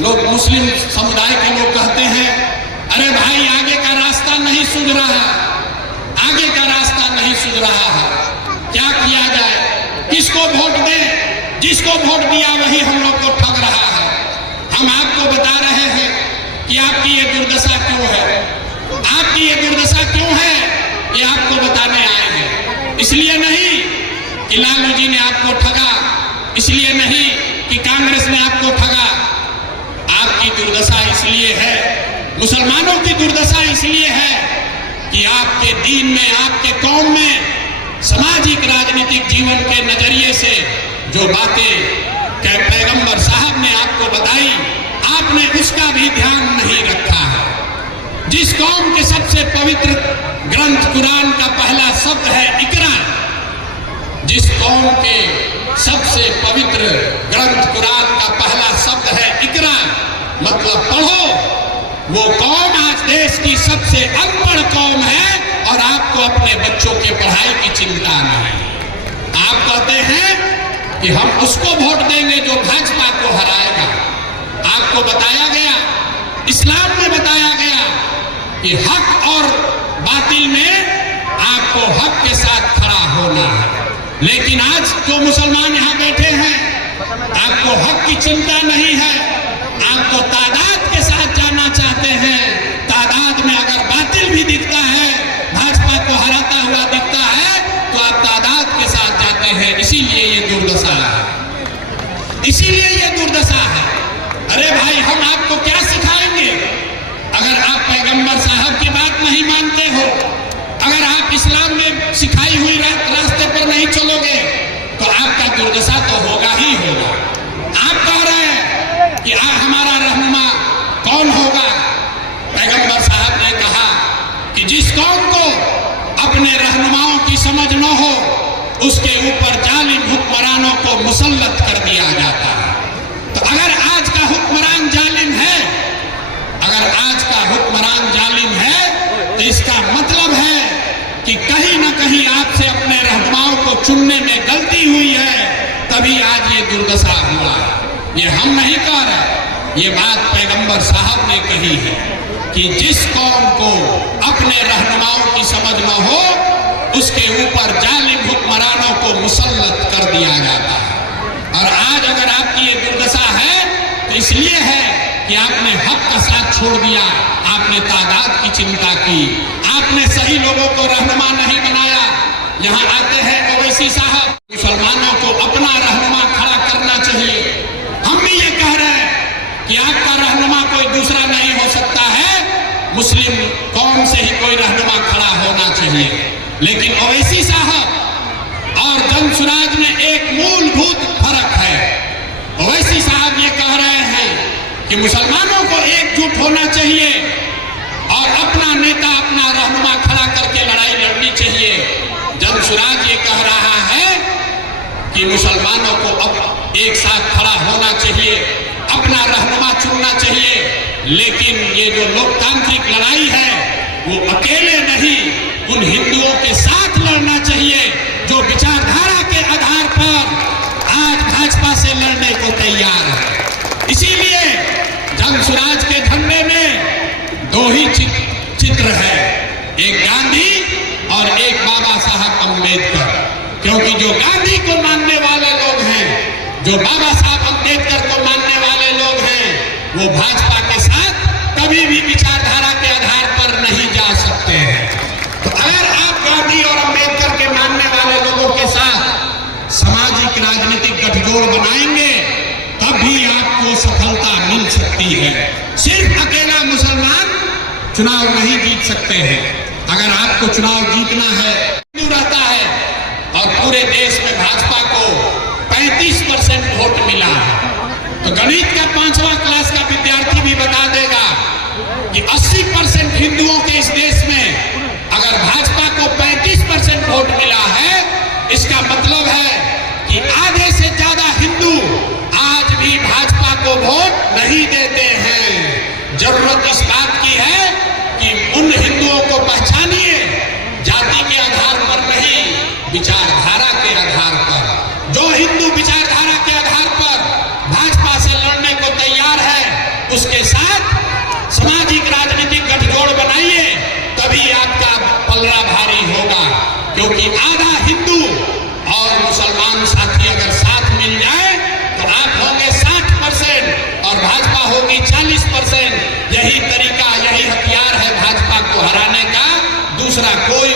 लोग मुस्लिम समुदाय के लोग कहते हैं, अरे भाई आगे का रास्ता नहीं सूझ रहा, आगे का रास्ता नहीं सूझ रहा है, क्या किया जाए, किसको वोट दें? जिसको वोट दिया वही हम लोग को ठग रहा है। हम आपको बता रहे हैं कि आपकी ये दुर्दशा क्यों है, आपकी ये दुर्दशा क्यों है, ये आपको बताने आए हैं। इसलिए नहीं कि लालू जी ने आपको ठगा, इसलिए नहीं कि कांग्रेस ने आपको ठगा, आपकी दुर्दशा इसलिए है, मुसलमानों की दुर्दशा इसलिए है कि आपके दीन में, आपके कौम में सामाजिक राजनीतिक जीवन के नजरिए से जो बातें पैगंबर साहब ने आपको बताई, आपने उसका भी ध्यान नहीं रखा है। जिस कौम के सबसे पवित्र ग्रंथ कुरान का पहला शब्द है इकरा, जिस कौम के सबसे पवित्र ग्रंथ कुरान का पहला शब्द है इकरा, मतलब पढ़ो, वो कौम आज देश की सबसे अनपढ़ कौम है और आपको अपने बच्चों के पढ़ाई की चिंता नहीं। आप कहते हैं कि हम उसको वोट देंगे जो भाजपा को हराएगा। आपको बताया गया, इस्लाम में बताया गया कि हक और बातिल में आपको हक के साथ खड़ा होना है। लेकिन आज जो मुसलमान यहाँ बैठे हैं, आपको हक की चिंता नहीं है, आपको तादाद के साथ जाना चाहते हैं। तादाद में अगर बातिल भी दिखता है, भाजपा को हराता हुआ दिखता है, तो आप तादाद के साथ जाते हैं। इसीलिए ये दुर्दशा है, इसीलिए ये दुर्दशा है। अरे भाई हम आपको क्या सिखाएंगे अगर आप पैगंबर साहब की बात नहीं मानते हो, अगर आप इस्लाम में सिखाई हुई रास्ते पर नहीं चलोगे तो आपका दुर्दशा तो होगा ही होगा। आप कह रहे हैं कि हमारा रहनुमा कौन होगा? पैगंबर साहब ने कहा कि जिस कौम को अपने रहनुमाओं की समझ न हो, उसके ऊपर जालिम हुक्मरानों को मुसल्लत कर दिया जाता है। तो अगर आज का हुक्मरान जालिम है, अगर आज का हुक्मरान जालिम है, तो इसका मतलब है कि कहीं ना कहीं आपसे अपने रहनुमाओं को चुनने में गलती हुई है, तभी आज ये दुर्दशा हुआ। ये हम नहीं कह रहे, ये बात पैगंबर साहब ने कही है कि जिस कौम को अपने रहनुमाओं की समझ न हो, उसके ऊपर जालिम हुक्मरानों को मुसल्लत कर दिया जाता है। और आज अगर आपकी ये दुर्दशा है तो इसलिए है कि आपने हक का साथ छोड़ दिया, आपने तादाद की चिंता की, आपने सही लोगों को रहनुमा नहीं बनाया। यहाँ आते हैं ओवैसी साहब, मुसलमानों को अपना रहनुमा खड़ा करना चाहिए। हम भी ये कह रहे हैं कि आपका रहनुमा कोई दूसरा नहीं हो सकता है, मुस्लिम कौम से ही कोई रहनुमा खड़ा होना चाहिए। लेकिन ओवैसी साहब और जनसुराज में एक मूलभूत फर्क है। ओवैसी साहब ये कह रहे हैं कि मुसलमानों को एकजुट होना चाहिए और अपना नेता, अपना रहनुमा खड़ा करके लड़ाई लड़नी चाहिए। जनसुराज ये कह रहा है कि मुसलमानों को अब एक साथ खड़ा होना चाहिए, अपना रहनुमा चुनना चाहिए। लेकिन ये जो लोकतांत्रिक लड़ाई है वो अकेले नहीं, उन हिंदुओं के साथ लड़ना चाहिए जो विचारधारा के आधार पर आज भाजपा से लड़ने को तैयार है। इसीलिए जनसुराज के झंडे में दो ही चित्र है, एक गांधी और एक बाबा साहब अम्बेडकर। क्योंकि जो गांधी को मानने वाले लोग हैं, जो बाबा साहब अम्बेडकर को मानने वाले लोग हैं, वो भाजपा के साथ कभी भी विचारधारा के आधार पर नहीं जा सकते हैं। तो अगर आप गांधी और अम्बेडकर के मानने वाले लोगों के साथ सामाजिक राजनीतिक गठजोड़ बनाएंगे, तब भी आपको सफलता मिल सकती है। सिर्फ अकेला मुसलमान चुनाव नहीं जीत सकते हैं। अगर आपको चुनाव जीतना है, रहता है और पूरे देश में भाजपा को 35% वोट मिला है, तो गणित का 5वां क्लास का विद्यार्थी भी बता देगा कि 80% हिंदुओं के इस देश में अगर भाजपा को 35% वोट मिला है, इसका मतलब है कि आधे से ज्यादा हिंदू आज भी भाजपा को वोट नहीं देते हैं। जरूरत इस बात की है कि उन हिंदुओं को पहचानिए, जाति के आधार पर नहीं, विचारधारा के आधार पर। जो हिंदू विचारधारा के आधार पर भाजपा से लड़ने को तैयार है, उसके साथ सामाजिक राजनीतिक गठजोड़ बनाइए, तभी आपका पलड़ा भारी होगा। क्योंकि आधा हिंदू और मुसलमान साथी अगर साथ मिल जाए तो आप होंगे 60% और भाजपा होगी 40%। यही तरीका, यही हथियार है भाजपा को हराने का, दूसरा कोई